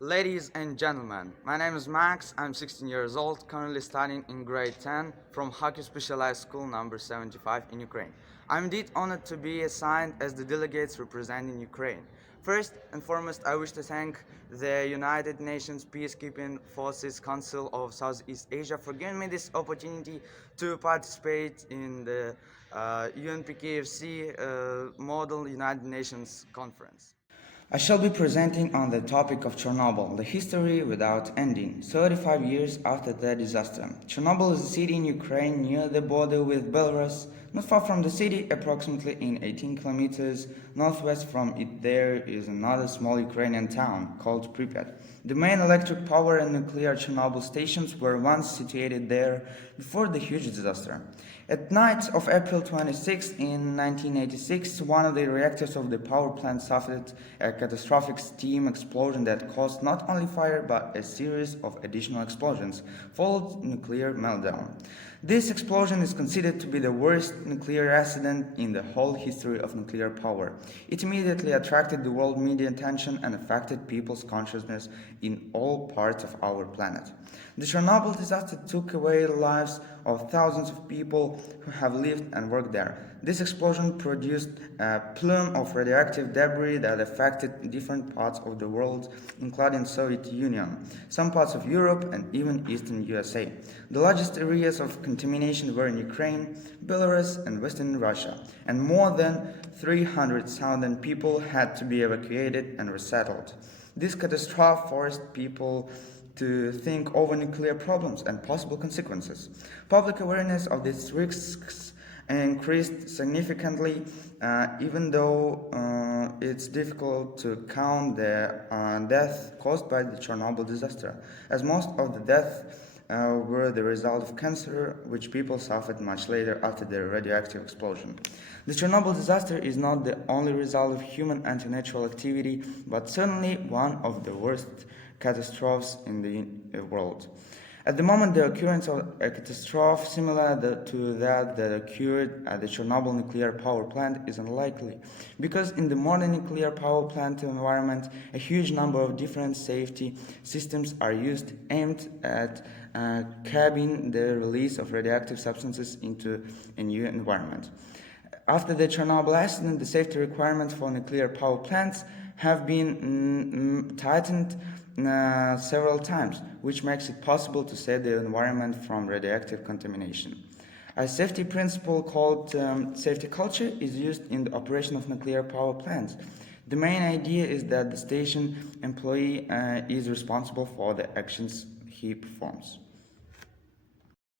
Ladies and gentlemen, my name is Max. I'm 16 years old, currently studying in grade 10 from Hockey Specialized School number 75 in Ukraine. I'm indeed honored to be assigned as the delegates representing Ukraine. First and foremost, I wish to thank the United Nations Peacekeeping Forces Council of Southeast Asia for giving me this opportunity to participate in the UNPKFC Model United Nations Conference. I shall be presenting on the topic of Chernobyl, the history without ending. 35 years after the disaster. Chernobyl is a city in Ukraine near the border with Belarus. Not far from the city, approximately in 18 kilometers northwest from it, there is another small Ukrainian town called Pripyat. The main electric power and nuclear Chernobyl stations were once situated there before the huge disaster. At night of April 26 in 1986, one of the reactors of the power plant suffered a catastrophic steam explosion that caused not only fire but a series of additional explosions, followed nuclear meltdown. This explosion is considered to be the worst nuclear accident in the whole history of nuclear power. It immediately attracted the world media attention and affected people's consciousness in all parts of our planet. The Chernobyl disaster took away the lives of thousands of people who have lived and worked there. This explosion produced a plume of radioactive debris that affected different parts of the world, including the Soviet Union, some parts of Europe, and even eastern USA. The largest areas of contamination were in Ukraine, Belarus, and western Russia, and more than 300,000 people had to be evacuated and resettled. This catastrophe forced people to think over nuclear problems and possible consequences. Public awareness of these risks increased significantly, even though it's difficult to count the deaths caused by the Chernobyl disaster, as most of the deaths were the result of cancer, which people suffered much later after the radioactive explosion. The Chernobyl disaster is not the only result of human anti-natural activity, but certainly one of the worst catastrophes in the world. At the moment, the occurrence of a catastrophe similar to that occurred at the Chernobyl nuclear power plant is unlikely, because in the modern nuclear power plant environment, a huge number of different safety systems are used aimed at curbing the release of radioactive substances into a new environment. After the Chernobyl accident, the safety requirements for nuclear power plants have been tightened several times, which makes it possible to save the environment from radioactive contamination. A safety principle called safety culture is used in the operation of nuclear power plants. The main idea is that the station employee is responsible for the actions he performs.